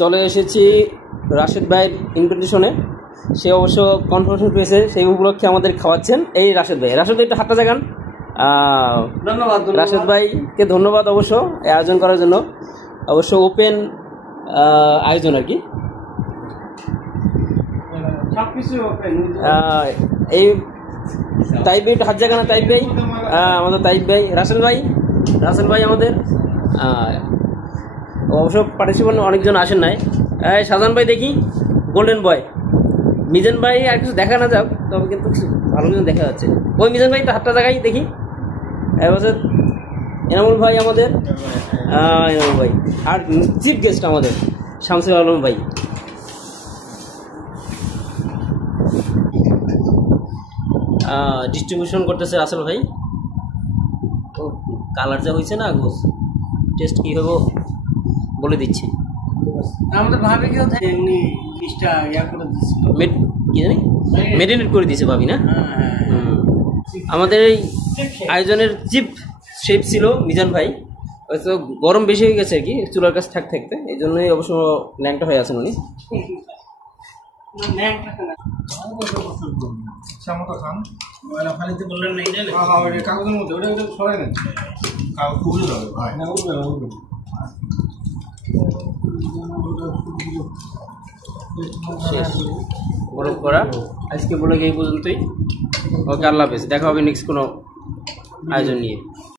চলে এসেছি রাশেদ ভাইয়ের ইনভিটেশনে। সে অবশ্য কনফার্মেশন পেয়েছে, সেই উপলক্ষে আমাদের খাওয়াচ্ছেন এই রাশেদ ভাই। রাশেদ ভাই একটু হাতটা জাগান। ধন্যবাদ রাশেদ ভাইকে ধন্যবাদ অবশ্য এই আয়োজন করার জন্য। অবশ্য ওপেন আয়োজন আর কি। এই তাইব ভাই একটু হাত জাগানা। তাইব ভাই, আমাদের তাইব ভাই, রাসেল ভাই আমাদের অবশ্য পার্টিসিপেন্ট অনেকজন আসেন নাই। শাহজাহান ভাই দেখি, গোল্ডেন বয়। মিজান ভাই আর কিছু দেখা না যাক, তবে কিন্তু ভালো কিছু দেখা যাচ্ছে। ওই মিজান ভাই তো হাতটা জায়গায় দেখি। এবছর এনামুল ভাই আমাদের, এনামুল ভাই। আর চিফ গেস্ট আমাদের শামসুল আলম ভাই। ডিস্ট্রিবিউশন করতেছে রাসেল ভাই। ও কালার যা হয়েছে না, গোস টেস্ট কী হবো বলে দিচ্ছি। আমাদের ভাবি কেউ এমনি ফিশটা ইয়া করে দিচ্ছিল, কি জানি মেরিনেট করে দিয়েছে ভাবি না। আমাদের এই আয়োজনের চিফ শেফ ছিল মিজান ভাই। হয়তো গরম বেশি হয়ে গেছে আর কি চুলার কাছে থাকতে, এই জন্যই অবশ্য ল্যাংটা হয়ে আছেন উনি। শেষ বরফ করা। আজকে বলে এই পর্যন্তই। ওকে, আল্লাহ হাফেজ। দেখা হবে নেক্সট কোনো আয়োজন নিয়ে।